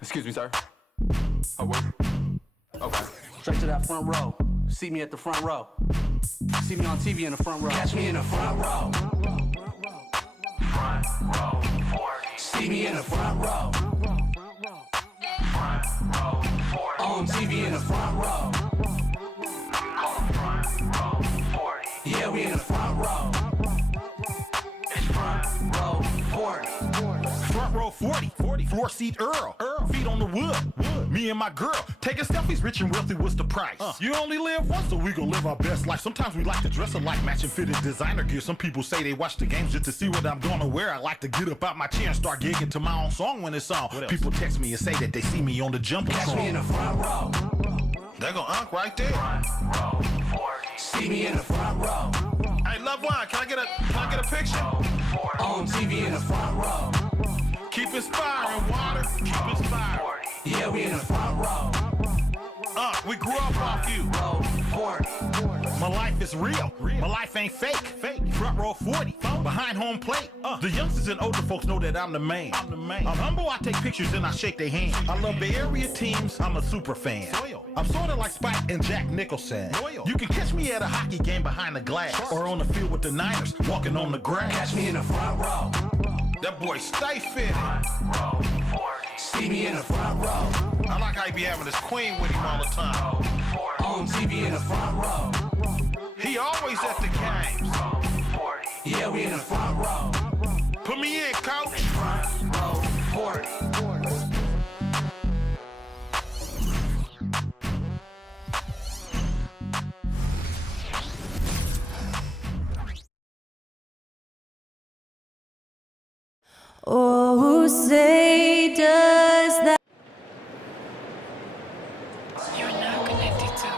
Excuse me, sir. Oh, wait. Okay. Straight to that front row. See me at the front row. See me on TV in the front row. Catch me in the front row. Front row 40. See me in the front row. Front row 40. On TV in the front row. Call them front row 40. Yeah, we in the front row. It's front Row 40. Front row 40, floor seat Earl, feet on the wood, me and my girl, taking selfies, rich and wealthy, what's the price? You only live once, so we gon' live our best life. Sometimes we like to dress alike, matching fitted designer gear. Some people say they watch the games just to see what I'm gonna wear. I like to get up out my chair and start gigging to my own song when it's on. People text me and say that they see me on the Catch me in jumbotron. the front row. There go Unc right there. row 40. See me in the front row. Hey, loved one, can I get a picture? 40. On TV in the front row. Keep inspiring, water. Keep inspiring. 40. Yeah, we in the front row. We grew up off you. Row 40. My life is real. My life ain't fake. Front row 40. Behind home plate. The youngsters and older folks know that I'm the man. I'm humble, I take pictures and I shake their hand. I love Bay Area teams, I'm a super fan. I'm sorta like Spike and Jack Nicholson. You can catch me at a hockey game behind the glass. Or on the field with the Niners, walking on the grass. Catch me in the front row. That boy stay fitted. Row 40. See me in the front row. I like how he be having his queen with him all the time. 40. On TV in the front row. He always at the games. 40. Yeah, we in the front row. Put me in, coach. Front row 40. Oh, say does that You're now connected to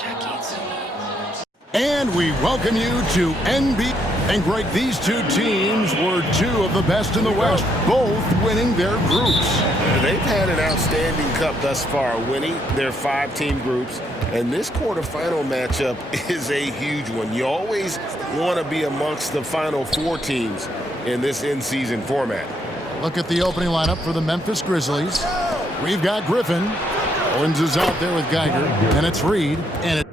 Jackie Zulu. And we welcome you to NB. And Greg, these two teams were two of the best in the West, both winning their groups. They've had an outstanding cup thus far, winning their 5-team groups. And this quarterfinal matchup is a huge one. You always want to be amongst the final 4 teams in this in-season format. Look at the opening lineup for the Memphis Grizzlies. We've got Griffin. Owens is out there with Geiger. And it's Reed. And it's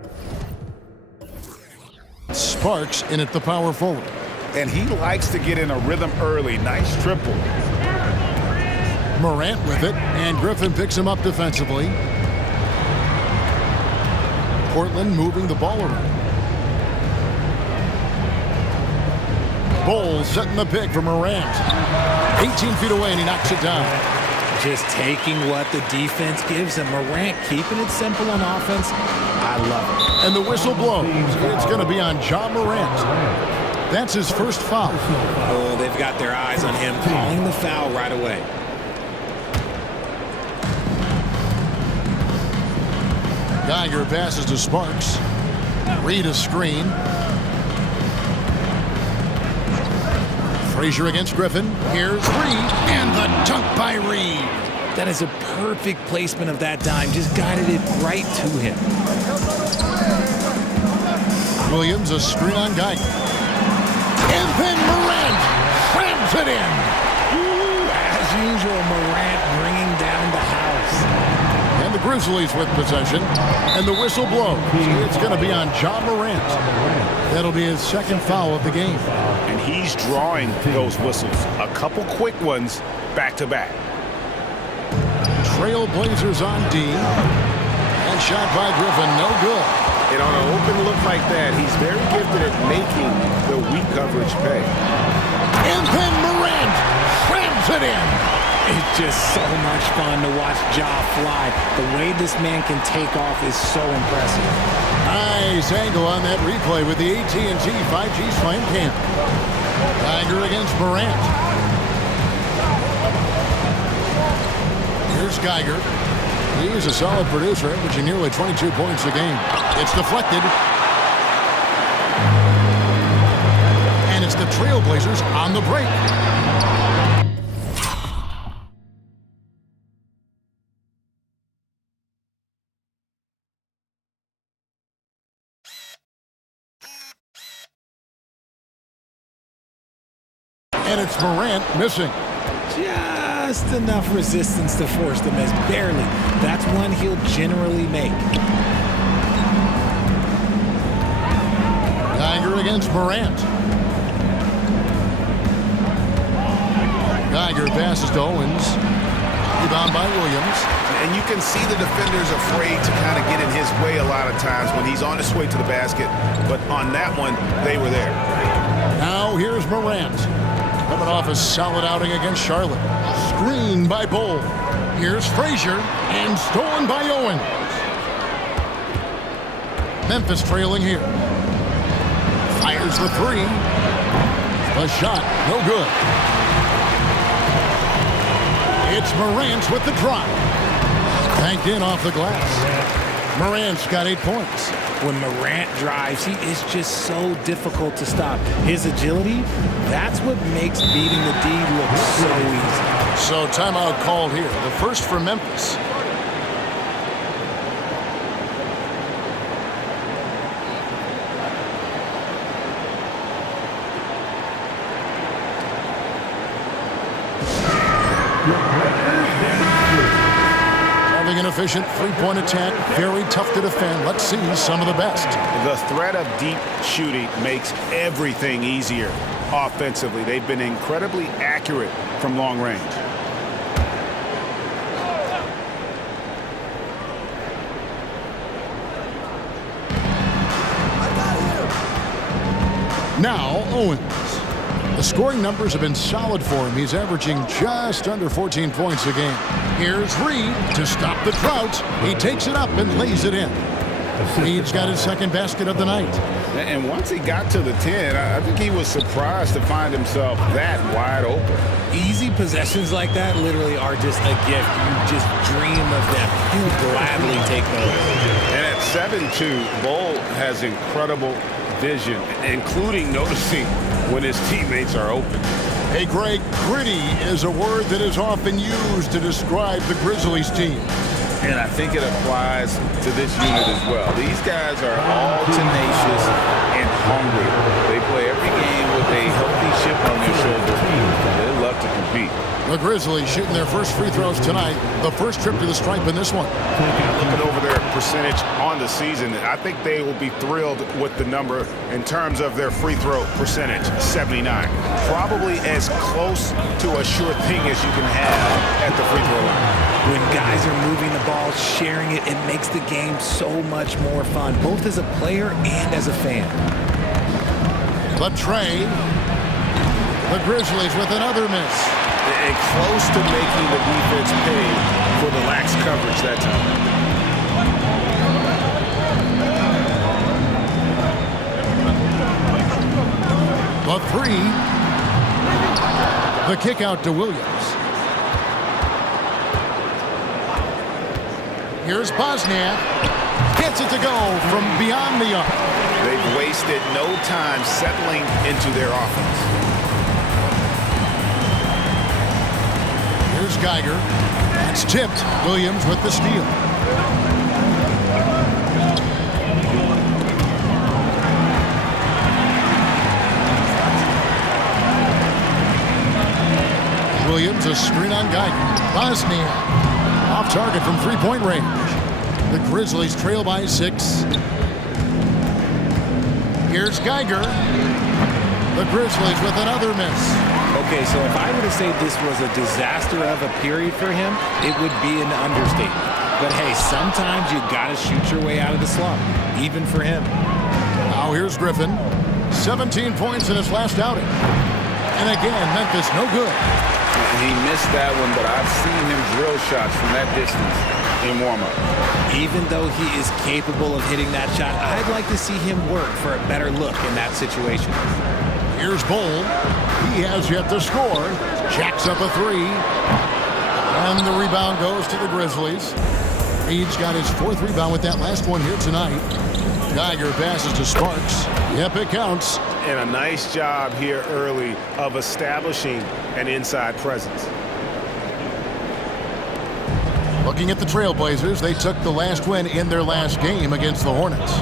Sparks in at the power forward. And he likes to get in a rhythm early. Nice triple. Morant with it. And Griffin picks him up defensively. Portland moving the ball around. Bowles setting the pick for Morant. 18 feet away, and he knocks it down. Just taking what the defense gives him. Morant keeping it simple on offense. I love it. And the whistle blows. It's going to be on Ja Morant. That's his first foul. Oh, they've got their eyes on him, calling the foul right away. Geiger passes to Sparks. Reed a screen. Frazier against Griffin. Here's Reed, and the dunk by Reed. That is a perfect placement of that dime. Just guided it right to him. Williams a screen on Geiger. And then Morant slams it in. As usual, Morant bringing down the house. And the Grizzlies with possession. And the whistle blows. It's going to be on Ja Morant. That'll be his second foul of the game. And he's drawing those whistles. A couple quick ones back to back. Trailblazers on D. And shot by Griffin, no good. And on an open look like that, he's very gifted at making the weak coverage pay. And then Morant slams it in. It's just so much fun to watch Ja fly. The way this man can take off is so impressive. Nice angle on that replay with the AT&T 5G Slam Cam. Geiger against Morant. Here's Geiger. He is a solid producer, averaging nearly 22 points a game. It's deflected. And it's the Trailblazers on the break. And it's Morant missing. Just enough resistance to force the miss. Barely. That's one he'll generally make. Geiger against Morant. Geiger passes to Owens. Rebound by Williams. And you can see the defenders afraid to kind of get in his way a lot of times when he's on his way to the basket. But on that one, they were there. Now here's Morant. Coming off a solid outing against Charlotte. Screen by Bol. Here's Frazier. And stolen by Owens. Memphis trailing here. Fires the three. The shot, no good. It's Morant with the drop. Banked in off the glass. Morant's got 8 points. When Morant drives, he is just so difficult to stop. His agility, that's what makes beating the D look so easy. So timeout called here. The first for Memphis. An efficient three-point attack, very tough to defend. Let's see some of the best. The threat of deep shooting makes everything easier offensively. They've been incredibly accurate from long range. Now Owens. The scoring numbers have been solid for him. He's averaging just under 14 points a game. Here's Reed to stop the drought. He takes it up and lays it in. Reed's got his second basket of the night. And once he got to the 10, I think he was surprised to find himself that wide open. Easy possessions like that literally are just a gift. You just dream of them. You would gladly take those. And at 7'2", Bol has incredible vision, including noticing when his teammates are open. Hey, Greg, gritty is a word that is often used to describe the Grizzlies team. And I think it applies to this unit as well. These guys are all tenacious and hungry. They play every game with a healthy chip on their shoulder. They love to compete. The Grizzlies shooting their first free throws tonight. The first trip to the stripe in this one. Looking over their percentage on the season, I think they will be thrilled with the number in terms of their free throw percentage, 79. Probably as close to a sure thing as you can have at the free throw line. When guys are moving the ball, sharing it, it makes the game so much more fun, both as a player and as a fan. The tray. The Grizzlies with another miss. And close to making the defense pay for the lax coverage that time. The three. The kick out to Williams. Here's Bosniak. Gets it to go from beyond the arc. They've wasted no time settling into their offense. Here's Geiger. That's tipped. Williams with the steal. Williams, a screen on Geiger. Bosniak. Off target from three-point range. The Grizzlies trail by 6. Here's Geiger. The Grizzlies with another miss. Okay, so if I were to say this was a disaster of a period for him, it would be an understatement. But hey, sometimes you gotta shoot your way out of the slump, even for him. Now here's Griffin. 17 points in his last outing. And again, Memphis no good. He missed that one, but I've seen him drill shots from that distance in warm-up. Even though he is capable of hitting that shot, I'd like to see him work for a better look in that situation. Here's Bol. He has yet to score. Jacks up a three. And the rebound goes to the Grizzlies. Reed's got his 4th rebound with that last one here tonight. Geiger passes to Sparks. Yep, it counts. And a nice job here early of establishing an inside presence. Looking at the Trailblazers, they took the last win in their last game against the Hornets.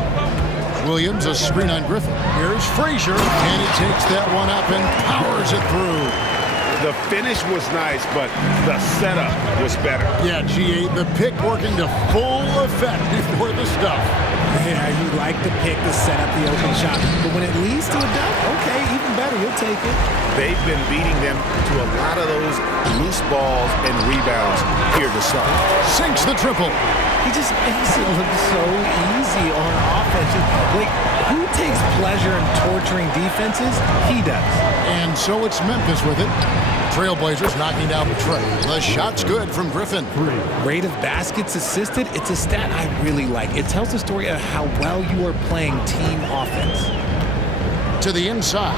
Williams, a screen on Griffin. Here's Frazier, and he takes that one up and powers it through. The finish was nice, but the setup was better. Yeah, GA, the pick working to full effect before the stuff. Yeah, you like the pick to set up the open shot, but when it leads to a dunk, okay, even better, you'll take it. They've been beating them to a lot of those loose balls and rebounds here to start. Sinks the triple. He just makes it look so easy on offense. Like, who takes pleasure in torturing defenses? He does. And so it's Memphis with it. Trailblazers knocking down the tray. The shot's good from Griffin. Rate of baskets assisted, it's a stat I really like. It tells the story of how well you are playing team offense. To the inside.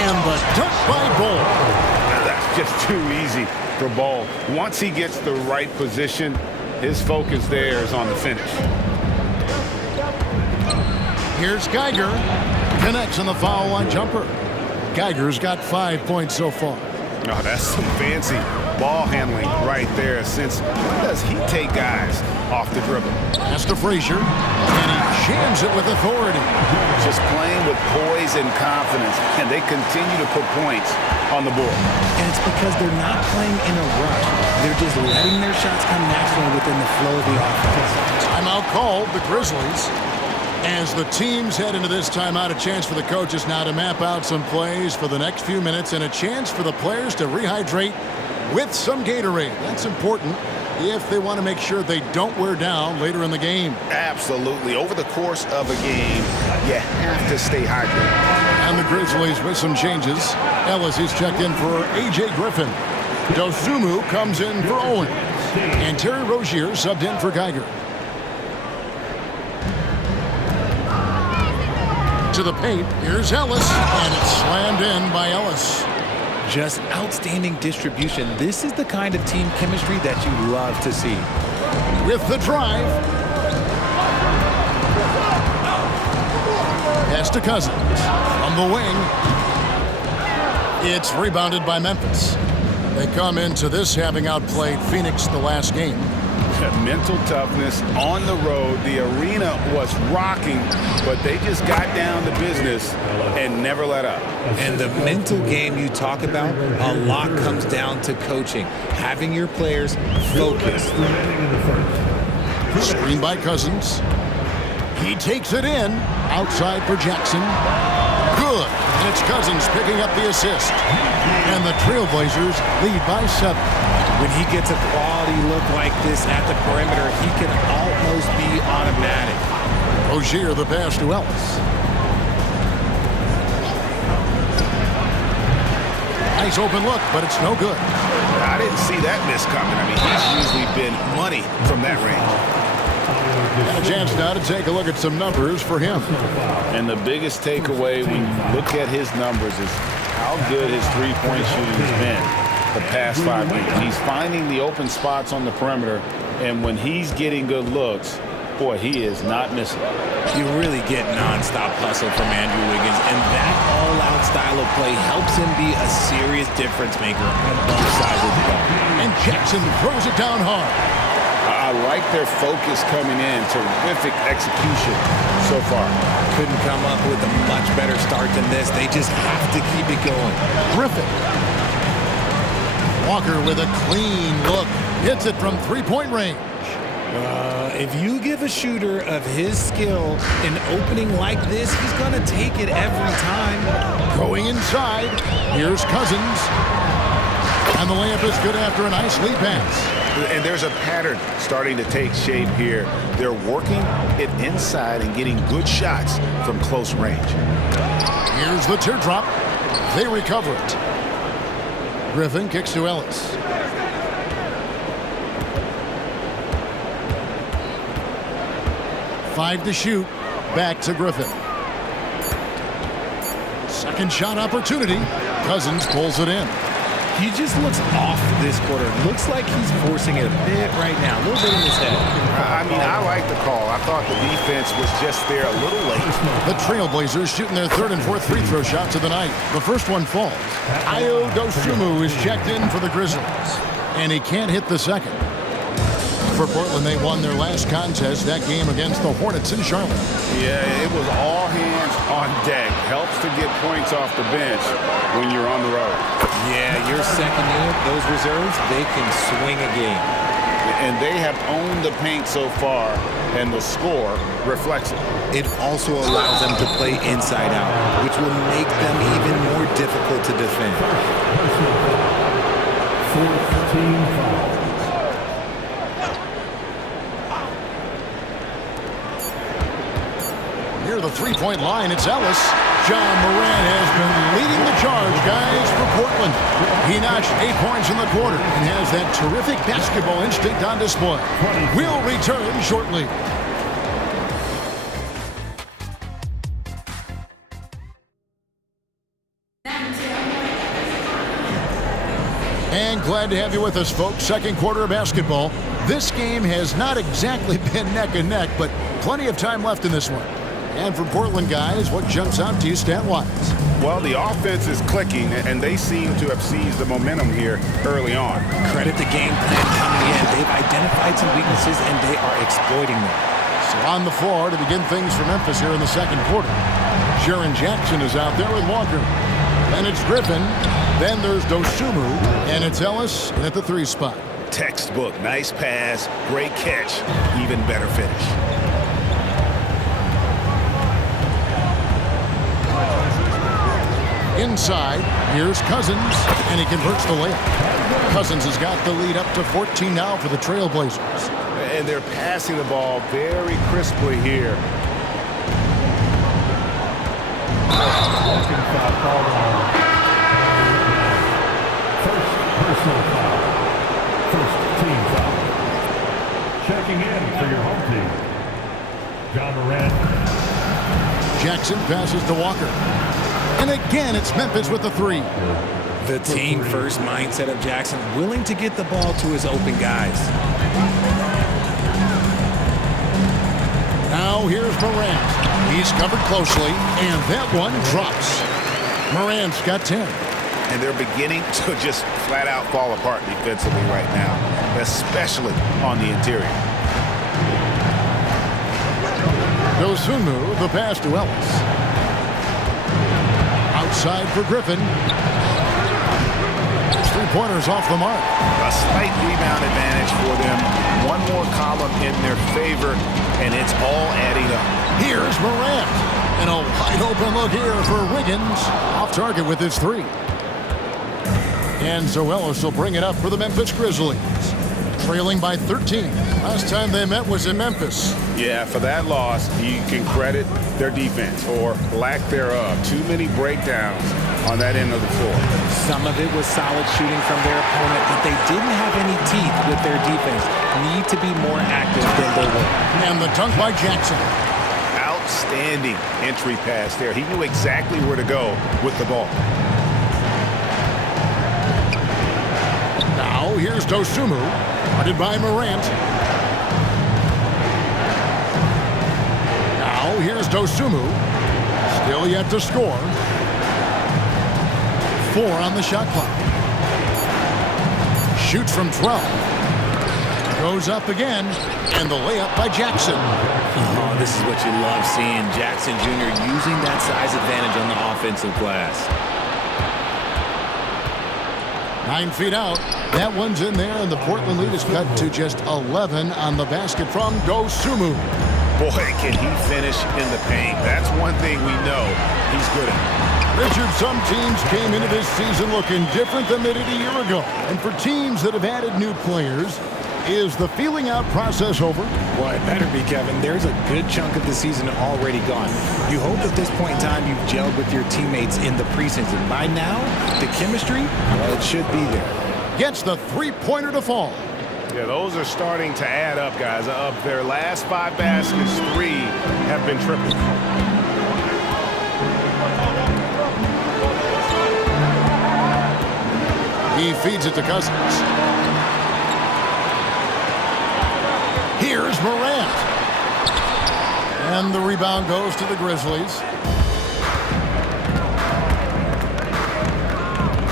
And the dunk by Ball. That's just too easy for Ball. Once he gets the right position, his focus there is on the finish. Here's Geiger. Connects on the foul line jumper. Geiger's got 5 points so far. Oh, that's some fancy ball handling right there. Since does he take guys off the dribble? Pass to Frazier, and he jams it with authority. Just playing with poise and confidence, and they continue to put points on the board. And it's because they're not playing in a rush. They're just letting their shots come naturally within the flow of the offense. Timeout called, the Grizzlies. As the teams head into this timeout, a chance for the coaches now to map out some plays for the next few minutes and a chance for the players to rehydrate with some Gatorade. That's important if they want to make sure they don't wear down later in the game. Absolutely. Over the course of a game, you have to stay hydrated. And the Grizzlies with some changes. Ellis is checked in for A.J. Griffin. Dosunmu comes in for Owens. And Terry Rozier subbed in for Geiger. To the paint, here's Ellis, and it's slammed in by Ellis. Just outstanding distribution. This is the kind of team chemistry that you love to see. With the drive. Pass to Cousins. From the wing. It's rebounded by Memphis. They come into this having outplayed Phoenix the last game. Mental toughness on the road. The arena was rocking, but they just got down to business and never let up. And the mental game you talk about, a lot comes down to coaching, having your players focused. Screen by Cousins. He takes it in. Outside for Jackson. Good. And it's Cousins picking up the assist. And the Trailblazers lead by 7. When he gets a quality look like this at the perimeter, he can almost be automatic. Rozier the pass to Ellis. Nice open look, but it's no good. I didn't see that miss coming. I mean, he's usually been money from that range. And a chance now to take a look at some numbers for him. And the biggest takeaway when you look at his numbers is how good his three-point shooting has been the past 5 weeks. He's finding the open spots on the perimeter, and when he's getting good looks, boy, he is not missing. You really get nonstop hustle from Andrew Wiggins, and that all-out style of play helps him be a serious difference maker on both sides of the ball. And Jackson throws it down hard. I like their focus coming in. Terrific execution so far. Couldn't come up with a much better start than this. They just have to keep it going. Griffin. Walker with a clean look. Hits it from three-point range. If you give a shooter of his skill an opening like this, he's going to take it every time. Going inside. Here's Cousins. And the layup is good after a nice lead pass. And there's a pattern starting to take shape here. They're working it inside and getting good shots from close range. Here's the teardrop. They recover it. Griffin kicks to Ellis. Five to shoot. Back to Griffin. Second shot opportunity. Cousins pulls it in. He just looks off this quarter. Looks like he's forcing it a bit right now. A little bit in his head. I mean, I like the call. I thought the defense was just there a little late. The Trailblazers shooting their third and fourth free throw shots of the night. The first one falls. Ayo Dosunmu is checked in for the Grizzlies. And he can't hit the second. For Portland, they won their last contest, that game against the Hornets in Charlotte. Yeah, it was all hands on deck. Helps to get points off the bench when you're on the road. Yeah, your second unit, those reserves, they can swing a game. And they have owned the paint so far, and the score reflects it. It also allows them to play inside out, which will make them even more difficult to defend. 14 foul. Near the three-point line, it's Ellis. John Morant has been leading the charge, guys, for Portland. He notched 8 points in the quarter and has that terrific basketball instinct on display. We'll return shortly. And glad to have you with us, folks. Second quarter of basketball. This game has not exactly been neck and neck, but plenty of time left in this one. And for Portland, guys, what jumps out to you stat-wise? Well, the offense is clicking, and they seem to have seized the momentum here early on. Credit the game plan coming in. They've identified some weaknesses, and they are exploiting them. So on the floor to begin things for Memphis here in the second quarter. Jaren Jackson is out there with Walker. Then it's Griffin. Then there's Dosunmu, and it's Ellis at the 3 spot. Textbook, nice pass, great catch, even better finish. Inside, here's Cousins, and he converts the layup. Cousins has got the lead up to 14 now for the Trailblazers. And they're passing the ball very crisply here. Second foul called on. First personal foul. First team foul. Checking in for your home team, John Morant. Jackson passes to Walker. And again, it's Memphis with the 3. The team-first mindset of Jackson, willing to get the ball to his open guys. Now here's Morant. He's covered closely, and that one drops. Morant's got 10. And they're beginning to just flat-out fall apart defensively right now, especially on the interior. Dosunmu, the pass to Ellis. Outside for Griffin. 3-pointers off the mark. A slight rebound advantage for them. One more column in their favor, and it's all adding up. Here's Morant. And a wide open look here for Wiggins. Off target with his 3. And so Ellis will bring it up for the Memphis Grizzlies. Trailing by 13. Last time they met was in Memphis. Yeah, for that loss, you can credit their defense, or lack thereof. Too many breakdowns on that end of the floor. Some of it was solid shooting from their opponent, but they didn't have any teeth with their defense. Need to be more active than they were. And the dunk by Jackson. Outstanding entry pass there. He knew exactly where to go with the ball. Now here's Dosunmu. Guarded by Morant. Now here's Dosunmu. Still yet to score. 4 on the shot clock. Shoots from 12. Goes up again. And the layup by Jackson. Oh, this is what you love seeing. Jackson Jr. using that size advantage on the offensive glass. 9 feet out. That one's in there, and the Portland lead is cut to just 11 on the basket from Dosunmu. Boy, can he finish in the paint. That's one thing we know he's good at. Richard, some teams came into this season looking different than they did a year ago. And for teams that have added new players, is the feeling out process over? Well, it better be, Kevin. There's a good chunk of the season already gone. You hope at this point in time you've gelled with your teammates in the preseason. By now, the chemistry, well, it should be there. Gets the 3-pointer to fall. Yeah, those are starting to add up, guys. Of their last 5 baskets, 3 have been triple. He feeds it to Cousins. Here's Morant. And the rebound goes to the Grizzlies.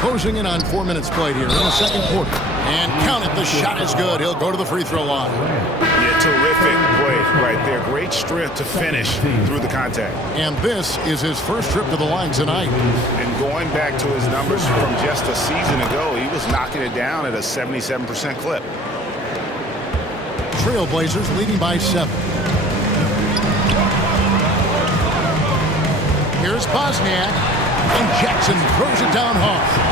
Closing in on 4 minutes played here in the second quarter. And count it, the shot is good. He'll go to the free throw line. Yeah, terrific play right there. Great strength to finish through the contact. And this is his first trip to the line tonight. And going back to his numbers from just a season ago, he was knocking it down at a 77% clip. Trailblazers leading by 7. Here's Bosniak, and Jackson throws it down hard.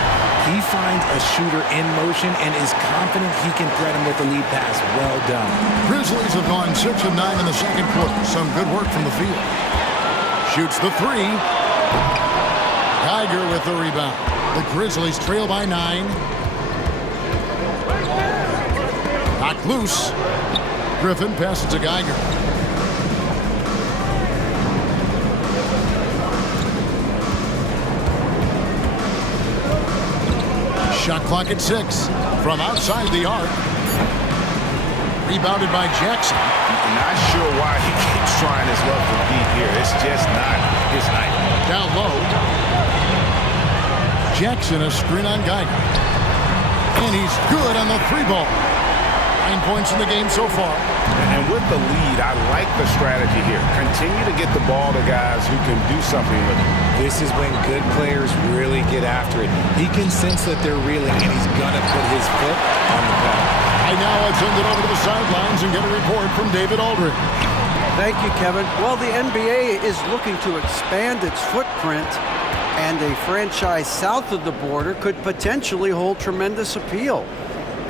He finds a shooter in motion and is confident he can thread him with the lead pass. Well done. Grizzlies have gone 6 of 9 in the second quarter. Some good work from the field. Shoots the 3. Geiger with the rebound. The Grizzlies trail by 9. Knocked loose. Griffin passes to Geiger. Shot clock at 6 from outside the arc. Rebounded by Jackson. Not sure why he keeps trying his luck with deep here. It's just not his night. Down low. Jackson a screen on Geiger. And he's good on the 3-ball. 9 points in the game so far. And with the lead, I like the strategy here. Continue to get the ball to guys who can do something with it. This is when good players really get after it. He can sense that they're reeling, and he's going to put his foot on the pedal. I now send it over to the sidelines and get a report from David Aldridge. Thank you, Kevin. Well, the NBA is looking to expand its footprint, and a franchise south of the border could potentially hold tremendous appeal.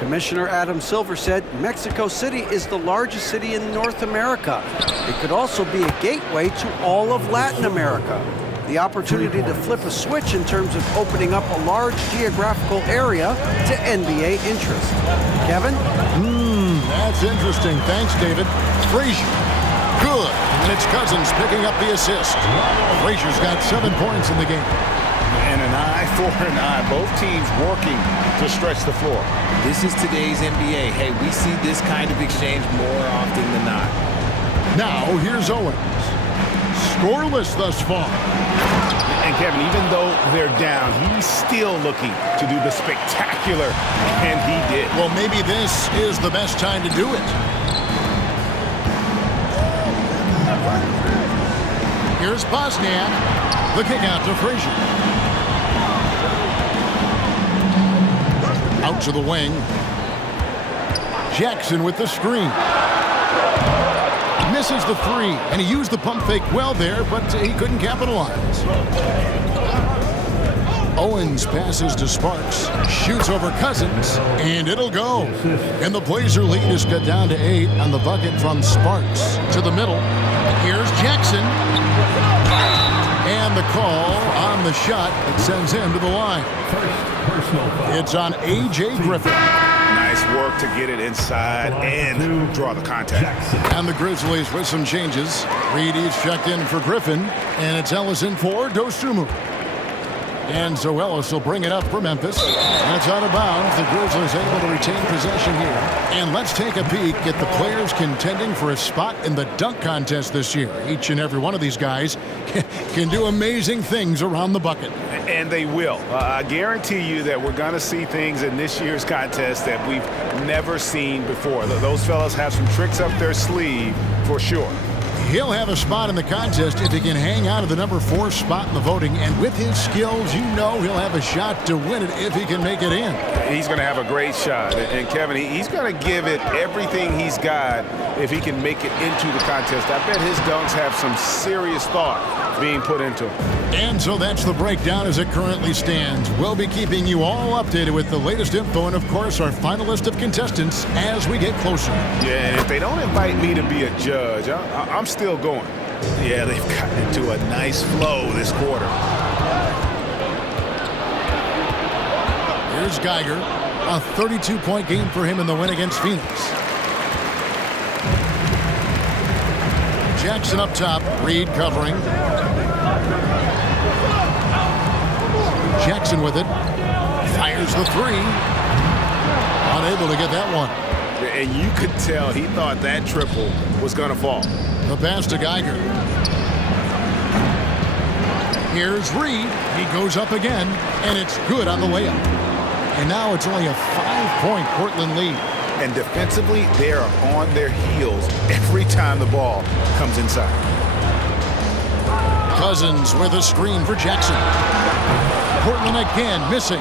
Commissioner Adam Silver said Mexico City is the largest city in North America. It could also be a gateway to all of Latin America. The opportunity to flip a switch in terms of opening up a large geographical area to NBA interest. Kevin? That's interesting. Thanks, David. Frazier. Good. And it's Cousins picking up the assist. Frazier's got 7 points in the game. And an eye for an eye. Both teams working to stretch the floor. This is today's NBA. Hey, we see this kind of exchange more often than not. Now, here's Owens. Scoreless thus far. And Kevin, even though they're down, he's still looking to do the spectacular, and he did. Well, maybe this is the best time to do it. Here's Bosniak. The kick out to Frazier. Out to the wing. Jackson with the screen. Misses the 3, and he used the pump fake well there, but he couldn't capitalize. Owens passes to Sparks, shoots over Cousins, and it'll go. And the Blazer lead is cut down to 8 on the bucket from Sparks. To the middle, here's Jackson. And the call on the shot that sends him to the line. It's on A.J. Griffin. Nice work to get it inside and draw the contact. And the Grizzlies with some changes. Reedy's checked in for Griffin, and it's Ellison for Dosunmu. And so Ellis will bring it up for Memphis. That's out of bounds. The Grizzlies able to retain possession here. And let's take a peek at the players contending for a spot in the dunk contest this year. Each and every one of these guys can do amazing things around the bucket. And they will. I guarantee you that we're going to see things in this year's contest that we've never seen before. Those fellas have some tricks up their sleeve for sure. He'll have a spot in the contest if he can hang out of the number 4 spot in the voting. And with his skills, you know he'll have a shot to win it if he can make it in. He's going to have a great shot. And Kevin, he's going to give it everything he's got if he can make it into the contest. I bet his dunks have some serious thought being put into them. And so that's the breakdown as it currently stands. We'll be keeping you all updated with the latest info and, of course, our final list of contestants as we get closer. Yeah, and if they don't invite me to be a judge, I'm still going. Yeah, they've gotten into a nice flow this quarter. Here's Geiger. A 32-point game for him in the win against Phoenix. Jackson up top. Reed covering. Jackson with it. Fires the 3. Unable to get that one. And you could tell he thought that triple was going to fall. The pass to Geiger. Here's Reed. He goes up again, and it's good on the layup. And now it's only a 5-point Portland lead. And defensively, they are on their heels every time the ball comes inside. Cousins with a screen for Jackson. Portland again missing.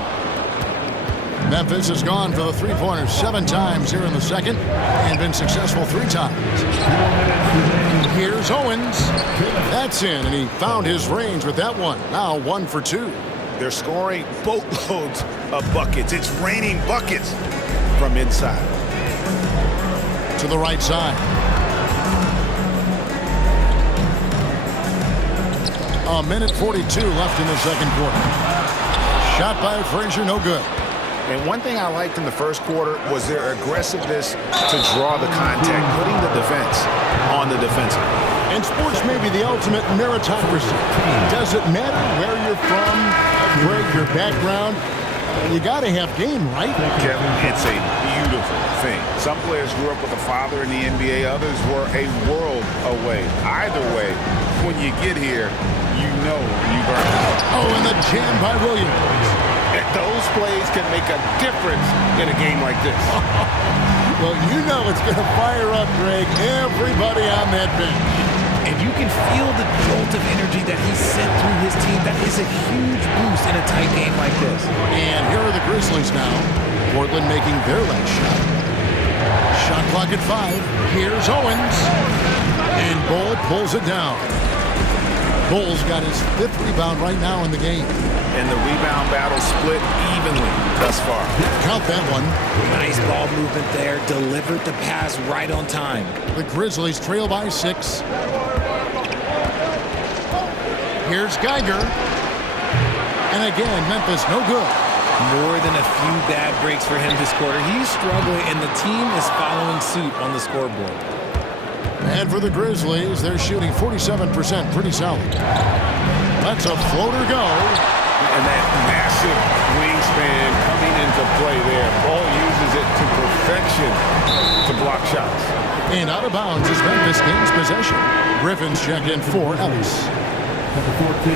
Memphis has gone for the three-pointer 7 times here in the second and been successful 3 times. Here's Owens. That's in, and he found his range with that one. Now 1 for 2. They're scoring boatloads of buckets. It's raining buckets from inside. To the right side. A minute 42 left in the second quarter. Shot by Frazier, no good. And one thing I liked in the first quarter was their aggressiveness to draw the contact, putting the defense on the defensive. And sports may be the ultimate meritocracy. Does it matter where you're from, Greg, your background? You got to have game, right? Kevin, it's a beautiful thing. Some players grew up with a father in the NBA. Others were a world away. Either way, when you get here, you know you've earned it. Oh, and the jam by Williams. Those plays can make a difference in a game like this. Well, you know it's going to fire up, Greg, everybody on that bench. And you can feel the jolt of energy that he sent through his team. That is a huge boost in a tight game like this. And here are the Grizzlies now. Portland making their last shot. Shot clock at 5. Here's Owens. And Bull pulls it down. Bull's got his 5th rebound right now in the game. And the rebound battle split evenly thus far. Count that one. Nice ball movement there. Delivered the pass right on time. The Grizzlies trail by 6. Here's Geiger. And again, Memphis no good. More than a few bad breaks for him this quarter. He's struggling, and the team is following suit on the scoreboard. And for the Grizzlies, they're shooting 47%, pretty solid. Let's a floater go. And that massive wingspan coming into play there. Ball uses it to perfection to block shots. And out of bounds as Memphis gains possession. Griffin's checked in for Ellis. Number 14,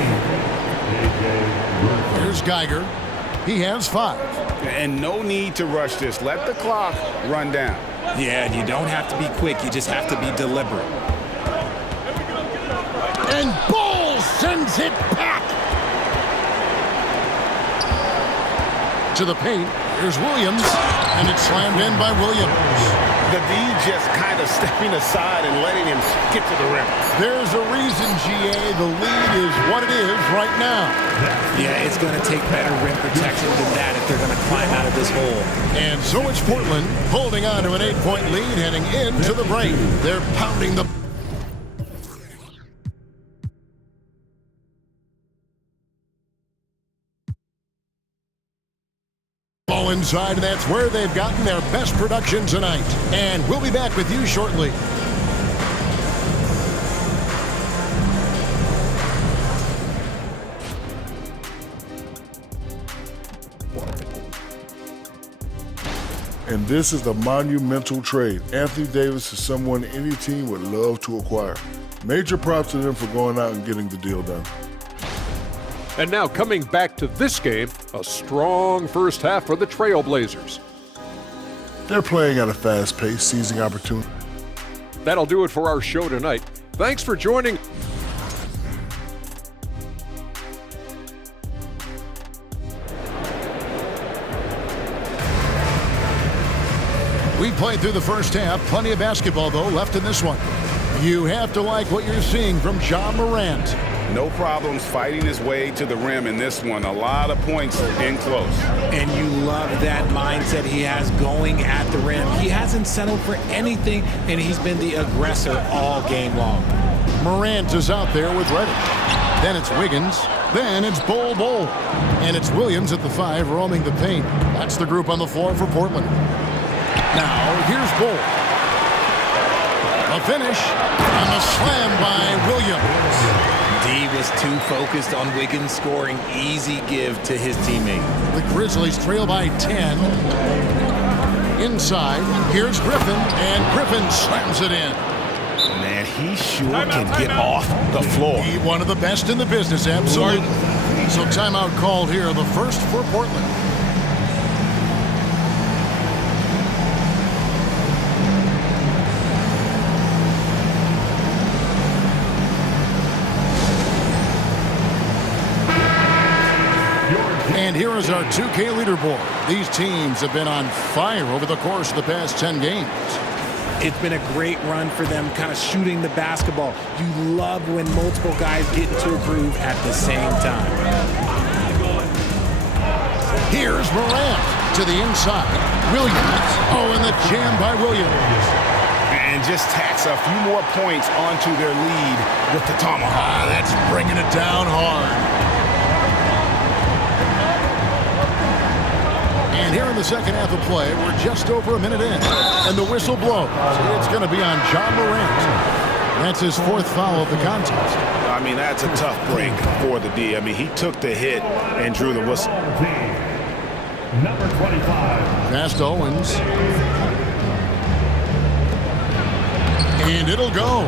A.J. Here's Geiger. He has 5. And no need to rush this. Let the clock run down. Yeah, and you don't have to be quick. You just have to be deliberate. And Bull sends it back. To the paint. Here's Williams. And it's slammed in by Williams. The D just kind of stepping aside and letting him get to the rim. There's a reason, GA. The lead is what it is right now. Yeah, it's going to take better rim protection than that if they're going to climb out of this hole. And so it's Portland holding on to an 8-point lead heading into the break. They're pounding the... ball inside, and that's where they've gotten their best production tonight. And we'll be back with you shortly. And this is the monumental trade. Anthony Davis is someone any team would love to acquire. Major props to them for going out and getting the deal done. And now coming back to this game, a strong first half for the Trailblazers. They're playing at a fast pace, seizing opportunity. That'll do it for our show tonight. Thanks for joining. We played through the first half. Plenty of basketball, though, left in this one. You have to like what you're seeing from Ja Morant. No problems fighting his way to the rim in this one. A lot of points in close. And you love that mindset he has going at the rim. He hasn't settled for anything, and he's been the aggressor all game long. Morant is out there with Reddick. Then it's Wiggins. Then it's Bol. And it's Williams at the 5 roaming the paint. That's the group on the floor for Portland. Now, here's Bol. A finish on the slam by Williams. D was too focused on Wiggins scoring. Easy give to his teammate. The Grizzlies trail by 10. Inside, here's Griffin, and Griffin slams it in. Man, he sure can get off the floor. He one of the best in the business, absolutely. So timeout called here, the first for Portland. And here is our 2K leaderboard. These teams have been on fire over the course of the past 10 games. It's been a great run for them, kind of shooting the basketball. You love when multiple guys get into a groove at the same time. Here's Morant to the inside. Williams. Oh, and the jam by Williams. And just tacks a few more points onto their lead with the tomahawk. That's bringing it down hard. And here in the second half of play, we're just over a minute in, and the whistle blows. It's going to be on John Morant. That's his fourth foul of the contest. I mean, that's a tough break for the D. I mean, he took the hit and drew the whistle. Number 25. Pass to Owens. And it'll go.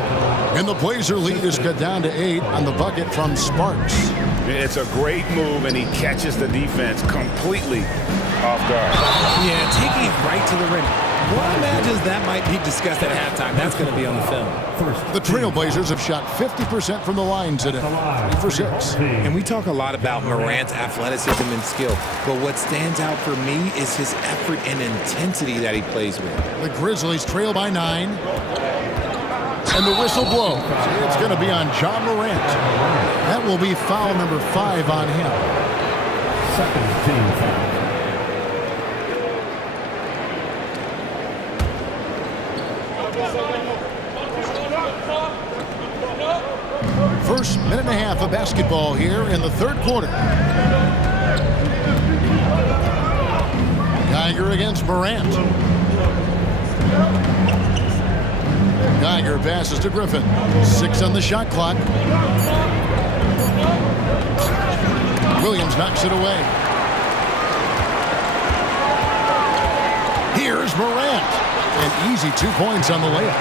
And the Blazer lead is cut down to 8 on the bucket from Sparks. It's a great move, and he catches the defense completely off guard. Yeah, taking it right to the rim. One imagines that might be discussed at halftime. That's going to be on the film. The Trailblazers have shot 50% from the line today, 3 for 6. And we talk a lot about Morant's athleticism and skill, but what stands out for me is his effort and intensity that he plays with. The Grizzlies trail by 9. And the whistle blows. It's going to be on John Morant. That will be foul number 5 on him. Second team foul. First minute and a half of basketball here in the third quarter. Geiger against Morant. Geiger passes to Griffin. 6 on the shot clock. Williams knocks it away. Here's Morant. An easy 2 points on the layup.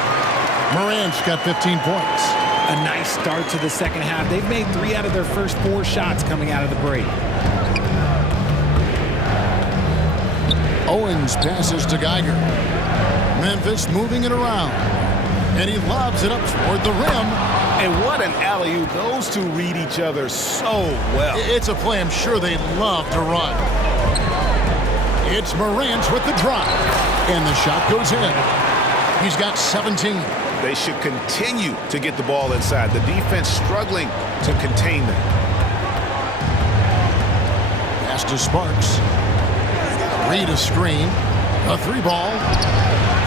Morant's got 15 points. A nice start to the second half. They've made 3 out of their first 4 shots coming out of the break. Owens passes to Geiger. Memphis moving it around. And he lobs it up toward the rim. And what an alley-oop. Those two read each other so well. It's a play I'm sure they love to run. It's Morant with the drive. And the shot goes in. He's got 17. They should continue to get the ball inside. The defense struggling to contain them. Pass to Sparks. Reed a screen. A 3-ball.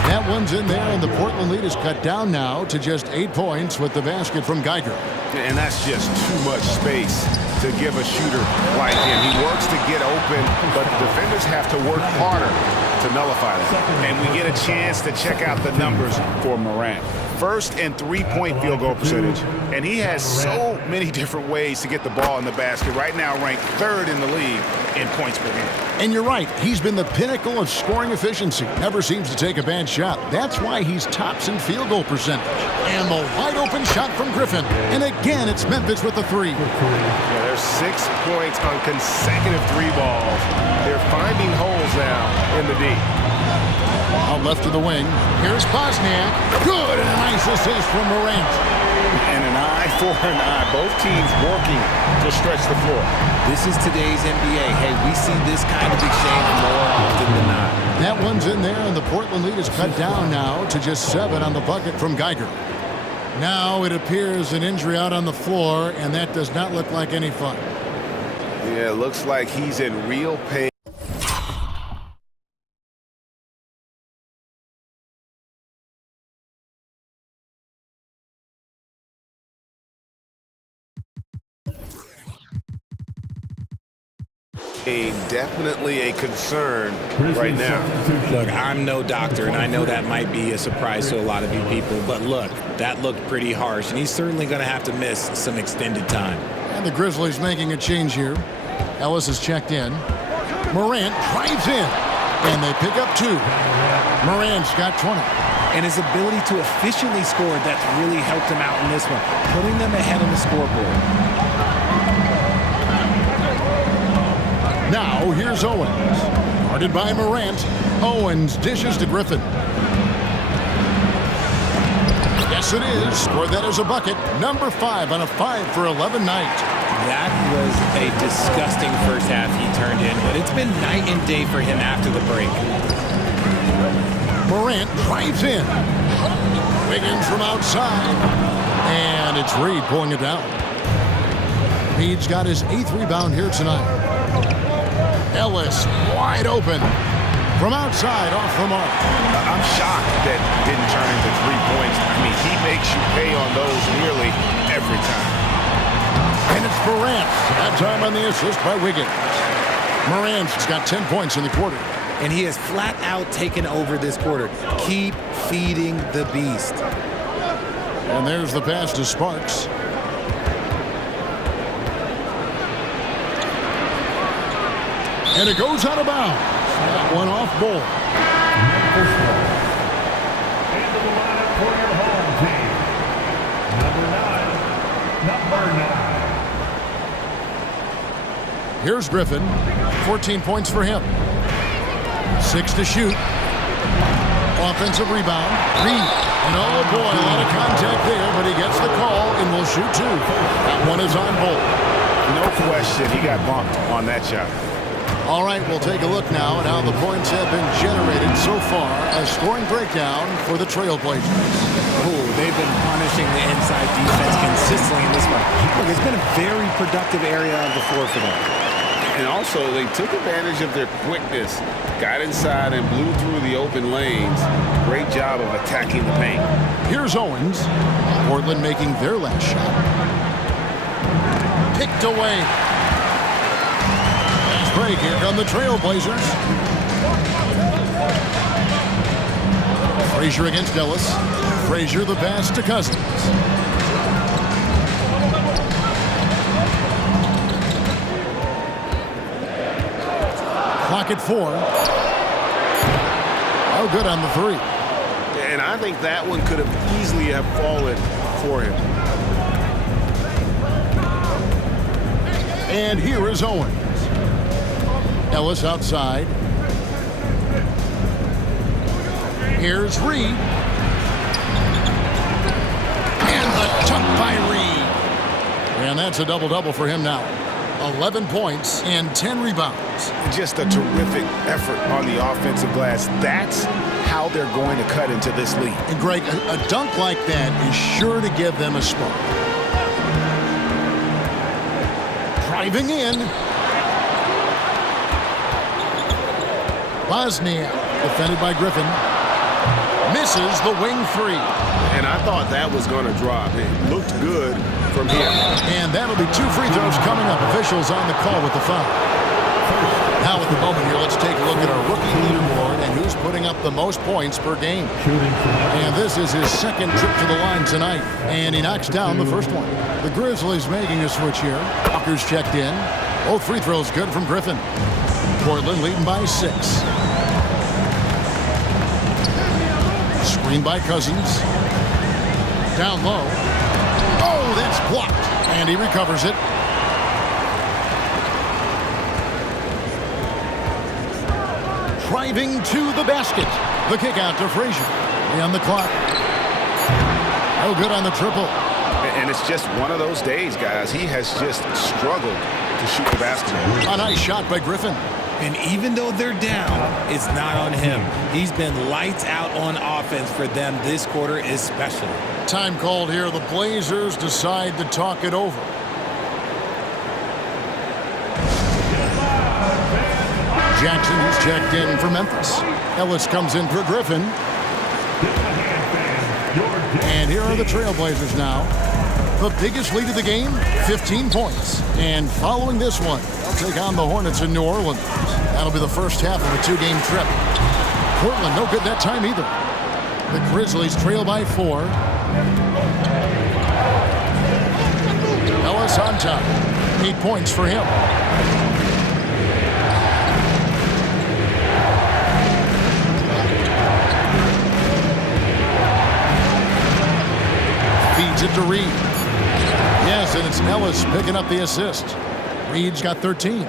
That one's in there, and the Portland lead is cut down now to just 8 points with the basket from Geiger. And that's just too much space to give a shooter like him. He works to get open, but defenders have to work harder to nullify that. And we get a chance to check out the numbers for Morant. First and 3-point field goal percentage. And he has so many different ways to get the ball in the basket. Right now ranked 3rd in the league in points per game. And you're right, he's been the pinnacle of scoring efficiency. Never seems to take a bad shot. That's why he's tops in field goal percentage. And the wide open shot from Griffin. And again, it's Memphis with the 3. Yeah, there's 6 points on consecutive 3 balls. They're finding holes now in the D. Out left to the wing. Here's Bosniak. Good, and a nice assist from Morant. And an eye for an eye. Both teams working to stretch the floor. This is today's NBA. Hey, we see this kind of exchange more often than not. That one's in there, and the Portland lead is cut down now to just 7 on the bucket from Geiger. Now it appears an injury out on the floor, and that does not look like any fun. Yeah, it looks like he's in real pain. Definitely a concern right now. Look, I'm no doctor, and I know that might be a surprise to a lot of you people, but look, that looked pretty harsh, and he's certainly going to have to miss some extended time. And the Grizzlies making a change here. Ellis is checked in. Morant drives in, and they pick up 2. Morant's got 20. and his ability to efficiently score, that's really helped him out in this one, putting them ahead on the scoreboard. Now, here's Owens. Guarded by Morant. Owens dishes to Griffin. Yes, it is. Scored that as a bucket. Number 5 on a 5 for 11 night. That was a disgusting first half he turned in, but it's been night and day for him after the break. Morant drives in. Wiggins from outside. And it's Reed pulling it down. Reed's got his 8th rebound here tonight. Ellis wide open. From outside, off the mark. I'm shocked that didn't turn into 3 points. I mean, he makes you pay on those nearly every time. And it's Morant. That time on the assist by Wiggins. Morant's got 10 points in the quarter. And he has flat out taken over this quarter. Keep feeding the beast. And there's the pass to Sparks. And it goes out of bounds. That one off ball. Memphis ball. Into the lineup for your home team. Number 9. Here's Griffin. 14 points for him. 6 to shoot. Offensive rebound. Reed. And oh boy, a lot of contact there, but he gets the call and will shoot 2. That one is on hold. No question, he got bumped on that shot. All right, we'll take a look now at how the points have been generated so far. A scoring breakdown for the Trailblazers. Oh, they've been punishing the inside defense consistently in this one. Look, it's been a very productive area of the floor for them. And also, they took advantage of their quickness, got inside and blew through the open lanes. Great job of attacking the paint. Here's Owens. Portland making their last shot. Picked away. Break. Here come the Trailblazers. Frazier against Ellis. Frazier the pass to Cousins. Clock at 4. Oh, good on the 3. And I think that one could have easily have fallen for him. And here is Owens. Ellis outside. Here's Reed. And the dunk by Reed. And that's a double-double for him now. 11 points and 10 rebounds. Just a terrific effort on the offensive glass. That's how they're going to cut into this lead. And Greg, a dunk like that is sure to give them a spark. Driving in. Bosnia, defended by Griffin, misses the wing 3. And I thought that was going to drop. It looked good from here. And that'll be 2 free throws coming up. Officials on the call with the foul. Now at the moment here, let's take a look at our rookie leaderboard and who's putting up the most points per game. And this is his 2nd trip to the line tonight. And he knocks down the first one. The Grizzlies making a switch here. Walker's checked in. Both free throws good from Griffin. Portland leading by 6. Screen by Cousins. Down low. Oh, that's blocked. And he recovers it. Driving to the basket. The kick out to Frazier. On the clock. Oh, good on the triple. And it's just one of those days, guys. He has just struggled to shoot the basketball. A nice shot by Griffin. And even though they're down, it's not on him. He's been lights out on offense for them this quarter especially. Time called here. The Blazers decide to talk it over. Jackson is checked in for Memphis. Ellis comes in for Griffin. And here are the Trailblazers now. The biggest lead of the game, 15 points. And following this one, they'll take on the Hornets in New Orleans. That'll be the first half of a 2-game trip. Portland, no good that time either. The Grizzlies trail by 4. Ellis on top. 8 points for him. Feeds it to Reed. Yes, and it's Ellis picking up the assist. Reed's got 13.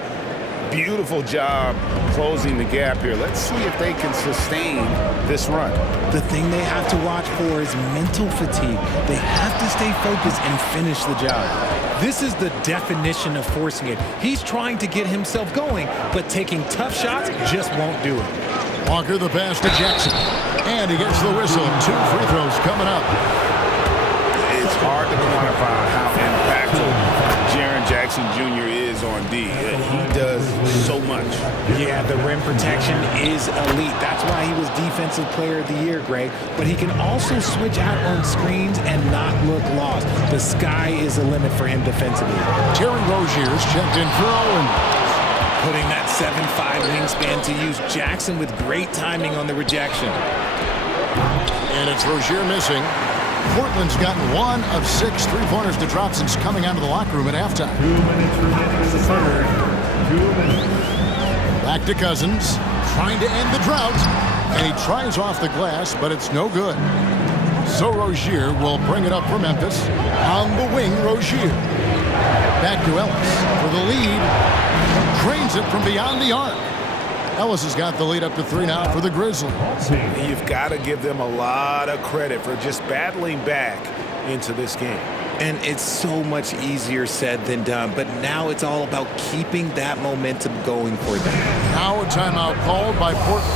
Beautiful job closing the gap here. Let's see if they can sustain this run. The thing they have to watch for is mental fatigue. They have to stay focused and finish the job. This is the definition of forcing it. He's trying to get himself going, but taking tough shots just won't do it. Walker the pass to Jackson. And he gets the whistle. 2 free throws coming up. It's hard to quantify how impactful Jaren Jackson Jr. is on D. He does so much. Yeah, the rim protection is elite. That's why he was Defensive Player of the Year, Greg. But he can also switch out on screens and not look lost. The sky is the limit for him defensively. Terry Rozier's checked in for Owen. Putting that 7'5" wingspan to use. Jackson with great timing on the rejection. And it's Rozier missing. Portland's gotten 1 of 6 3-pointers to drop since coming out of the locker room at halftime. 2 minutes remaining in the third. 2 minutes. Back to Cousins, trying to end the drought. And he tries off the glass, but it's no good. So Rozier will bring it up for Memphis. On the wing, Rozier. Back to Ellis for the lead. Drains it from beyond the arc. Ellis has got the lead up to 3 now for the Grizzlies. You've got to give them a lot of credit for just battling back into this game. And it's so much easier said than done, but now it's all about keeping that momentum going for them. Now a timeout called by Portland.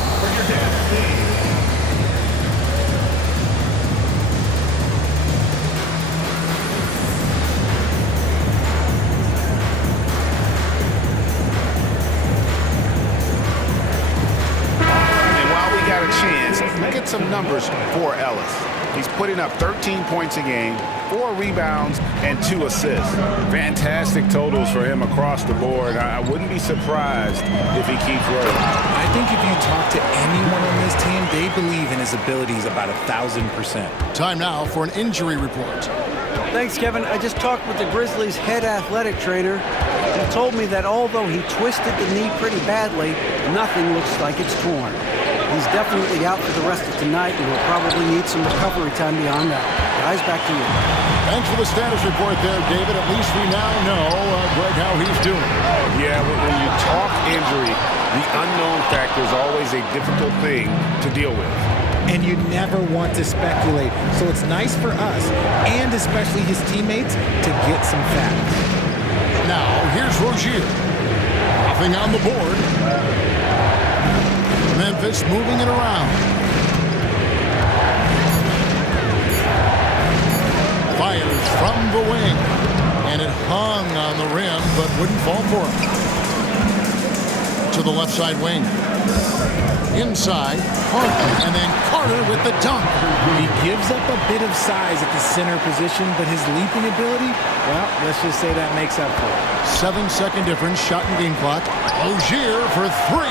Look at some numbers for Ellis. He's putting up 13 points a game, 4 rebounds, and 2 assists. Fantastic totals for him across the board. I wouldn't be surprised if he keeps rolling. I think if you talk to anyone on this team, they believe in his abilities about 1,000%. Time now for an injury report. Thanks, Kevin. I just talked with the Grizzlies' head athletic trainer. He told me that although he twisted the knee pretty badly, nothing looks like it's torn. He's definitely out for the rest of tonight and will probably need some recovery time beyond that. Guys, back to you. Thanks for the status report there, David. At least we now know, Greg, how he's doing. Yeah, when you talk injury, the unknown factor is always a difficult thing to deal with. And you never want to speculate. So it's nice for us, and especially his teammates, to get some facts. Now, here's Rozier. Nothing on the board. Memphis moving it around. Fires from the wing. And it hung on the rim, but wouldn't fall for him. To the left side wing. Inside, Carter, and then Carter with the dunk. He gives up a bit of size at the center position, but his leaping ability, well, let's just say that makes up for it. 7-second difference, shot and game clock. Rozier for 3.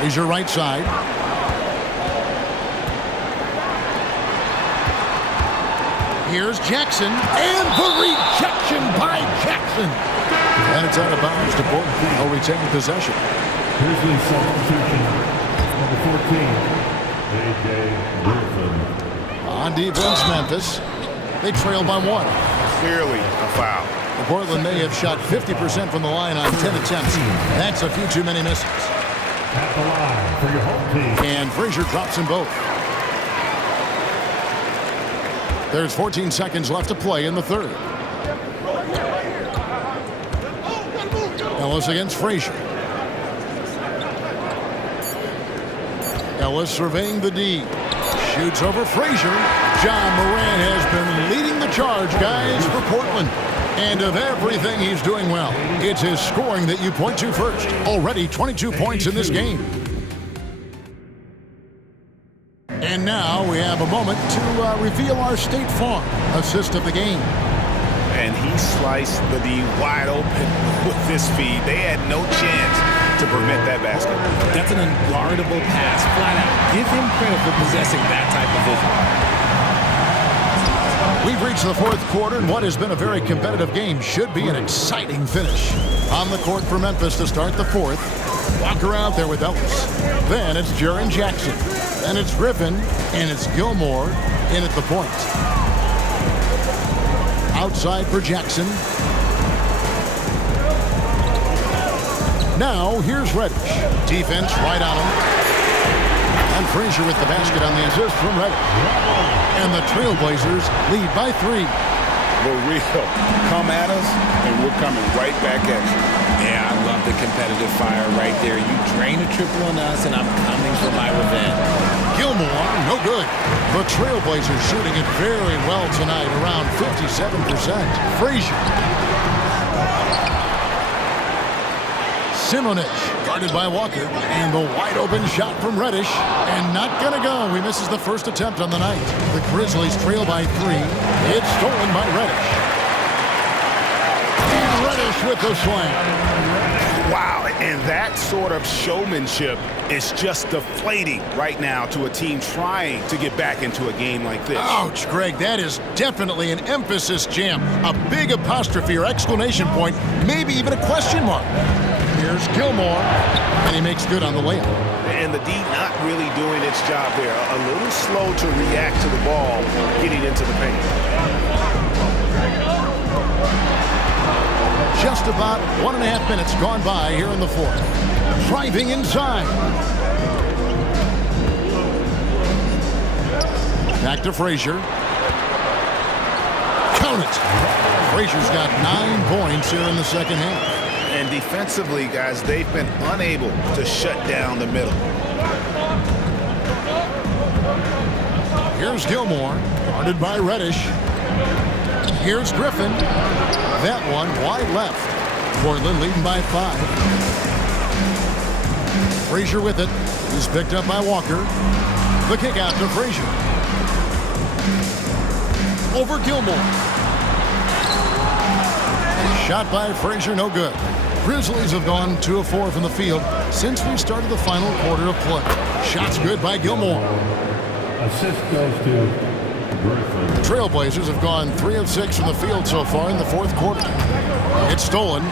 Here's your right side. Here's Jackson, and the rejection by Jackson. And it's out of bounds to Portland. They'll retain possession. Grizzlies substitution, number 14, A.J. Griffin. On defense, Memphis. They trail by 1. Clearly a foul. Portland may have shot 50% from the line on 10 attempts. That's a few too many misses. At the line for your home team. And Frazier drops them both. There's 14 seconds left to play in the third. Ellis against Frazier. Ellis surveying the D. Shoots over Frazier. John Moran has been leading the charge, guys, for Portland. And of everything he's doing well, it's his scoring that you point to first. Already 22 points in this game. And now we have a moment to reveal our State Farm assist of the game. And he sliced the D wide open with this feed. They had no chance to prevent that basket. That's an unguardable pass, flat out. Give him credit for possessing that type of vision. We've reached the fourth quarter, and what has been a very competitive game should be an exciting finish. On the court for Memphis to start the fourth. Walker out there with Ellis. Then it's Jaren Jackson. And it's Griffin, and it's Gilmore in at the point. Outside for Jackson. Now, here's Reddish. Defense right on him. And Frazier with the basket on the assist from Reddish. And the Trailblazers lead by 3. We're real. Come at us, and we're coming right back at you. Yeah, I love the competitive fire right there. You drain a triple on us, and I'm coming for my revenge. Gilmore, no good. The Trailblazers shooting it very well tonight, around 57%. Frazier. Simonich, guarded by Walker, and the wide-open shot from Reddish, and not gonna go. He misses the first attempt on the night. The Grizzlies trail by 3. It's stolen by Reddish. And Reddish with the slam. Wow, and that sort of showmanship is just deflating right now to a team trying to get back into a game like this. Ouch, Greg, that is definitely an emphasis jam. A big apostrophe or exclamation point, maybe even a question mark. Here's Gilmore, and he makes good on the layup. And the D not really doing its job there. A little slow to react to the ball getting into the paint. Just about 1.5 minutes gone by here in the fourth. Driving inside. Back to Frazier. Count it. Frazier's got 9 points here in the second half. And defensively, guys, they've been unable to shut down the middle. Here's Gilmore, guarded by Reddish. Here's Griffin. That one wide left. Portland leading by 5. Frazier with it. He's picked up by Walker. The kick out to Frazier. Over Gilmore. Shot by Frazier, no good. Grizzlies have gone 2 of 4 from the field since we started the final quarter of play. Shots good by Gilmore. Assist goes to Griffin. The Trailblazers have gone 3 of 6 from the field so far in the fourth quarter. It's stolen.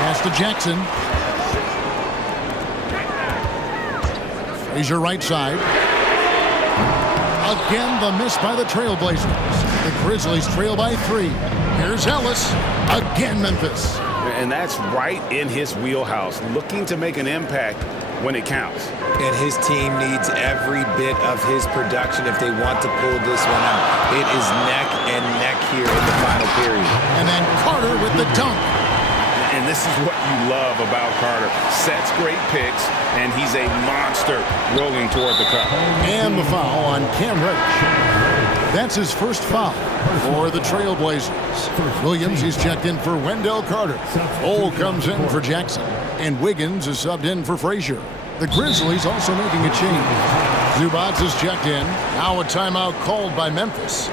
Pass to Jackson. Frazier right side. Again, the miss by the Trailblazers. The Grizzlies trail by 3. Here's Ellis. Again, Memphis. And that's right in his wheelhouse, looking to make an impact when it counts. And his team needs every bit of his production if they want to pull this one out. It is neck and neck here in the final period. And then Carter with the dunk. And this is what you love about Carter. Sets great picks, and he's a monster rolling toward the cup. And the foul on Cam Reddish. That's his first foul for the Trailblazers. Williams is checked in for Wendell Carter. Ole comes in for Jackson. And Wiggins is subbed in for Frazier. The Grizzlies also making a change. Zubac is checked in. Now a timeout called by Memphis.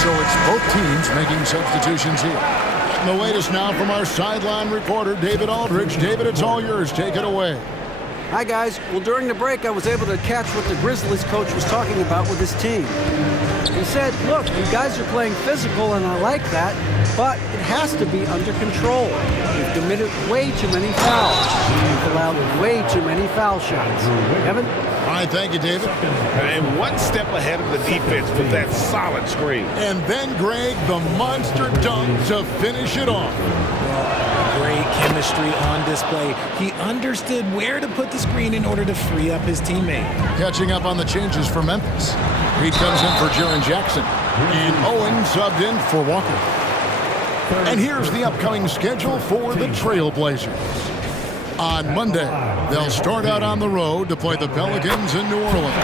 So it's both teams making substitutions here. The latest now from our sideline reporter, David Aldridge. David, it's all yours. Take it away. Hi, guys. Well, during the break, I was able to catch what the Grizzlies coach was talking about with his team. He said, look, you guys are playing physical, and I like that, but it has to be under control. You've committed way too many fouls. You've allowed way too many foul shots. Kevin? All right, thank you, David. And one step ahead of the defense with that solid screen. And then, Greg, the monster dunk to finish it off. Great chemistry on display. He understood where to put the screen in order to free up his teammate. Catching up on the changes for Memphis. Reed comes in for Jaren Jackson. And Owen subbed in for Walker. And here's the upcoming schedule for the Trailblazers. On Monday, they'll start out on the road to play the Pelicans in New Orleans.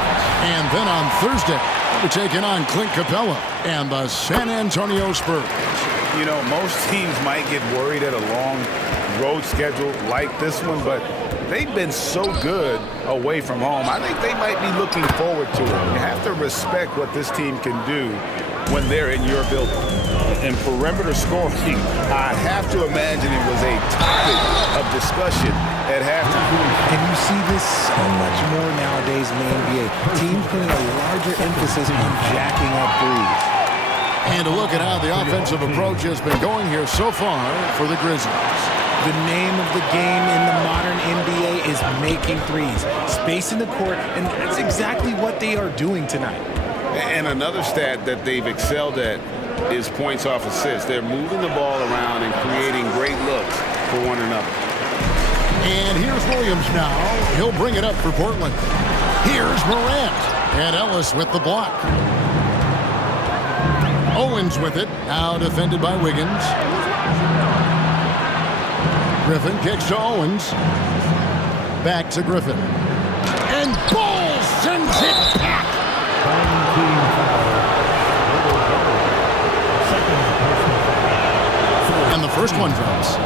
And then on Thursday, they're taking on Clint Capella and the San Antonio Spurs. You know, most teams might get worried at a long road schedule like this one, but they've been so good away from home. I think they might be looking forward to it. You have to respect what this team can do when they're in your building. And perimeter scoring, I have to imagine it was a topic of discussion at halftime. And you see this so much more nowadays in the NBA. Teams putting a larger emphasis on jacking up threes. And to look at how the offensive approach has been going here so far for the Grizzlies. The name of the game in the modern NBA is making threes, spacing the court, and that's exactly what they are doing tonight. And another stat that they've excelled at is points off assists. They're moving the ball around and creating great looks for one another. And here's Williams now. He'll bring it up for Portland. Here's Morant. And Ellis with the block. Owens with it. Now defended by Wiggins. Griffin kicks to Owens. Back to Griffin. And Ball sends it back. And the first one drops.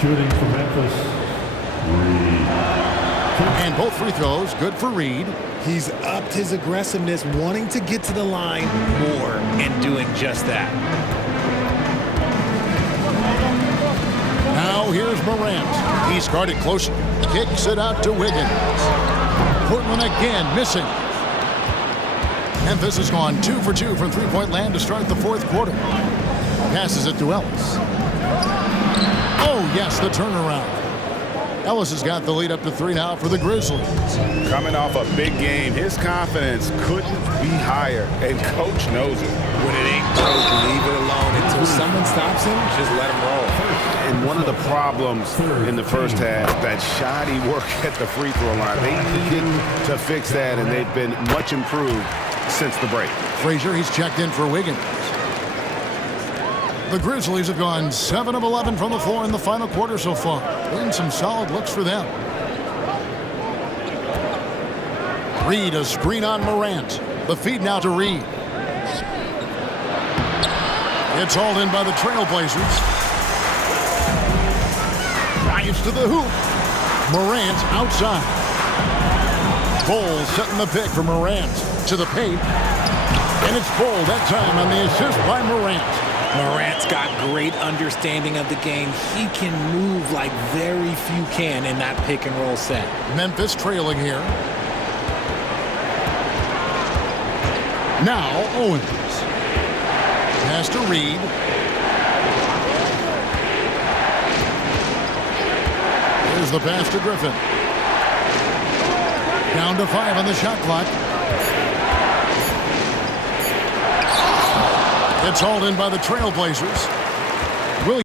Shooting for Memphis, Reed. And both free throws good for Reed. He's upped his aggressiveness, wanting to get to the line more and doing just that. Now here's Morant. He's guarded closely. Kicks it out to Wiggins. Portland again missing. Memphis has gone 2 for 2 from three-point land to start the fourth quarter. Passes it to Ellis. Oh, yes, the turnaround. Ellis has got the lead up to 3 now for the Grizzlies. Coming off a big game, his confidence couldn't be higher, and Coach knows it. When it ain't broke, leave it alone. Until someone stops him, just let him roll. And one of the problems in the first half, that shoddy work at the free throw line. They needed to fix that, and they've been much improved since the break. Frazier, he's checked in for Wiggins. The Grizzlies have gone 7 of 11 from the floor in the final quarter so far. Been some solid looks for them. Reed, a screen on Morant. The feed now to Reed. It's hauled in by the Trailblazers. Drives to the hoop. Morant outside. Bol setting the pick for Morant to the paint. And it's Bol that time on the assist by Morant. Morant's got great understanding of the game. He can move like very few can in that pick and roll set. Memphis trailing here. Now Owens. Pass to Reed. Here's the pass to Griffin. Down to 5 on the shot clock. It's hauled in by the Trailblazers. Williams.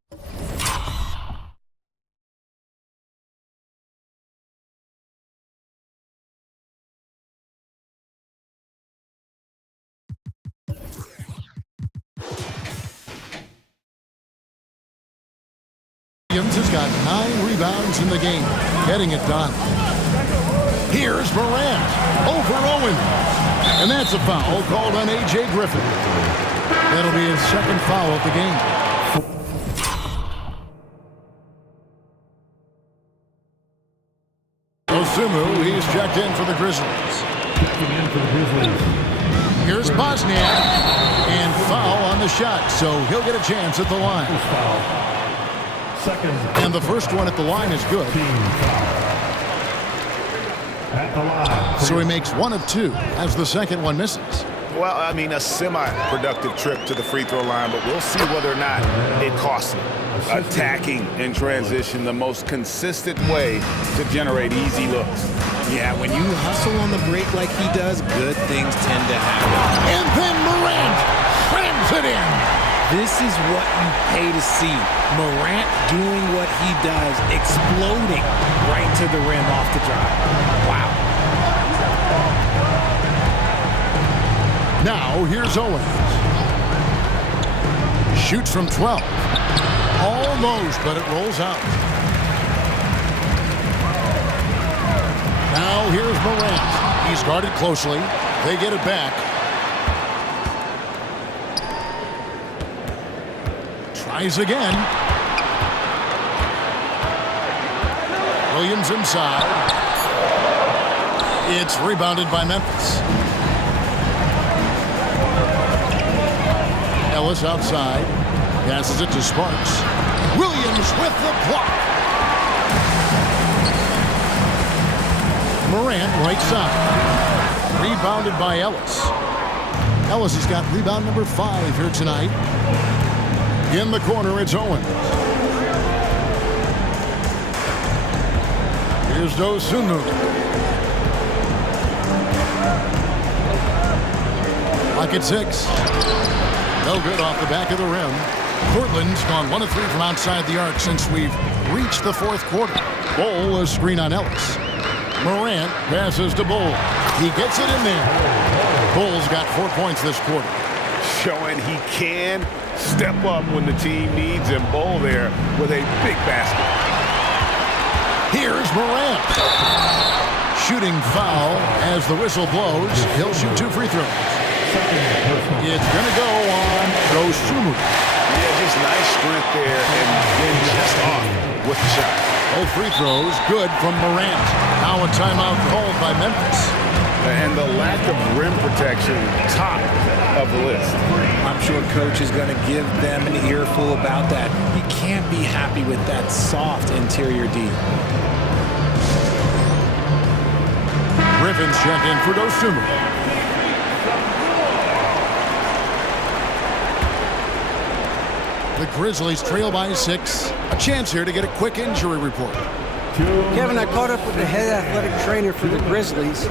Williams has got 9 rebounds in the game, getting it done. Here's Morant over Owens. And that's a foul called on A.J. Griffin. That'll be his second foul of the game. Osumu, he's checked in for the Grizzlies. Checking in for the Grizzlies. Here's Bosniak. And foul on the shot, so he'll get a chance at the line. First foul. Second. And the first one at the line is good. Team foul. At the line. So he makes 1 of 2 as the second one misses. Well, I mean, a semi-productive trip to the free throw line, but we'll see whether or not it costs him. Attacking in transition, the most consistent way to generate easy looks. Yeah, when you hustle on the break like he does, good things tend to happen. And then Morant slams it in. This is what you pay to see. Morant doing what he does, exploding right to the rim off the drive. Wow. Now, here's Owens. Shoots from 12. Almost, but it rolls out. Now, here's Morant. He's guarded closely. They get it back. Tries again. Williams inside. It's rebounded by Memphis. Ellis outside. Passes it to Sparks. Williams with the block. Morant right side. Rebounded by Ellis. Ellis has got rebound number 5 here tonight. In the corner, it's Owens. Here's Dosunmu. Clock at 6. No good off the back of the rim. Portland's gone 1 of 3 from outside the arc since we've reached the 4th quarter. Bol, a screen on Ellis. Morant passes to Bol. He gets it in there. Bol's got 4 points this quarter. Showing he can step up when the team needs him. Bol there with a big basket. Here's Morant. Shooting foul as the whistle blows. He'll shoot 2 free throws. It's going to go on Dosunmu. Yeah, just nice strength there and then just off with the shot. Both free throws good from Morant. Now a timeout called by Memphis. And the lack of rim protection, top of the list. I'm sure coach is going to give them an earful about that. He can't be happy with that soft interior D. Griffin's checked in for Dosunmu. The Grizzlies trail by 6. A chance here to get a quick injury report. Kevin, I caught up with the head athletic trainer for the Grizzlies.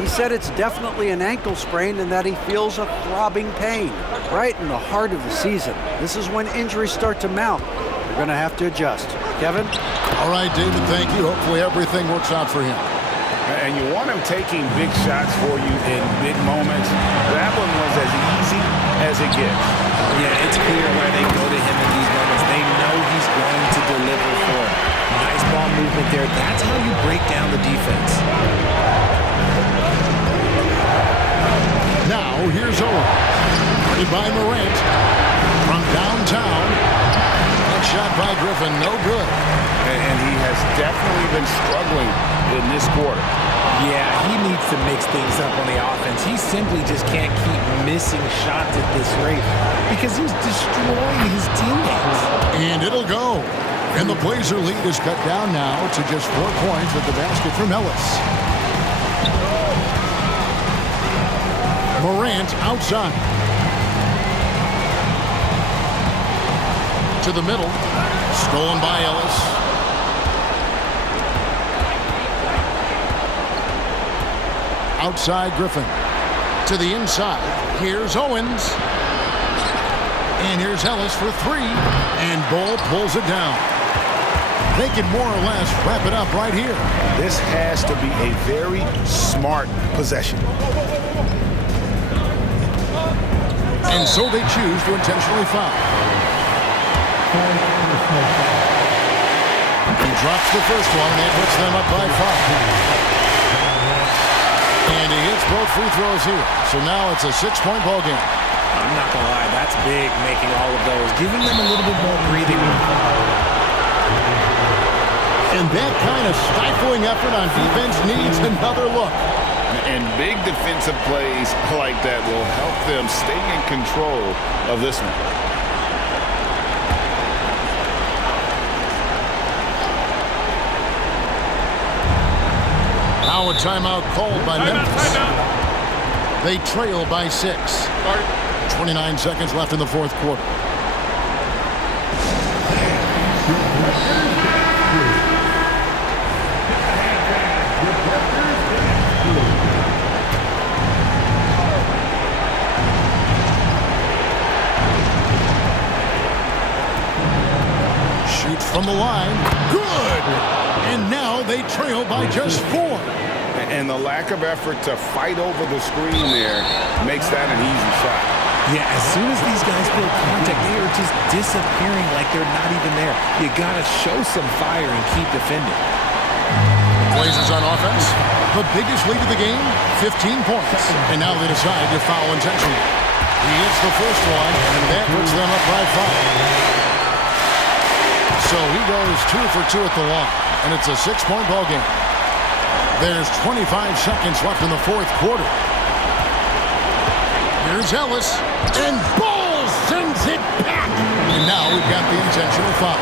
He said it's definitely an ankle sprain and that he feels a throbbing pain right in the heart of the season. This is when injuries start to mount. They're going to have to adjust. Kevin? All right, David, thank you. Hopefully everything works out for him. And you want him taking big shots for you in big moments. That one was as easy as it gets. Yeah, it's clear why they go to him in these moments. They know he's going to deliver for them. Nice ball movement there. That's how you break down the defense. Now, here's Owens. Guarded by Morant. From downtown. Next shot by Griffin, no good. And he has definitely been struggling in this quarter. Yeah, he needs to mix things up on the offense. He simply just can't keep missing shots at this rate because he's destroying his teammates. And it'll go. And the Blazer lead is cut down now to just 4 points with the basket from Ellis. Morant outside. To the middle. Stolen by Ellis. Outside Griffin. To the inside. Here's Owens. And here's Ellis for 3. And Bol pulls it down. They can more or less wrap it up right here. This has to be a very smart possession. And so they choose to intentionally foul. He drops the first one, and that puts them up by 5. And he hits both free throws here. So now it's a 6-point ball game. I'm not going to lie, that's big making all of those, giving them a little bit more breathing room. And that kind of stifling effort on defense needs another look. And big defensive plays like that will help them stay in control of this one. Now a timeout called by Memphis. They trail by 6. 29 seconds left in the 4th quarter. Shoots from the line. Good! And now they trail by just 4. And the lack of effort to fight over the screen there makes that an easy shot. Yeah, as soon as these guys feel contact, they are just disappearing like they're not even there. You got to show some fire and keep defending. Blazers on offense. The biggest lead of the game, 15 points. And now they decide to foul intentionally. He hits the first one, and that puts them up by 5. So he goes 2 for 2 at the line, and it's a 6-point ball game. There's 25 seconds left in the 4th quarter. Here's Ellis, and Bol sends it back. And now we've got the intentional foul.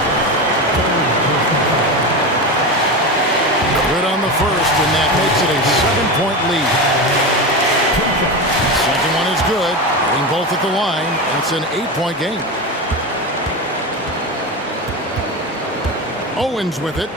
Good on the first, and that makes it a 7-point lead. Second one is good. Getting both at the line. It's an 8-point game. Owens with it.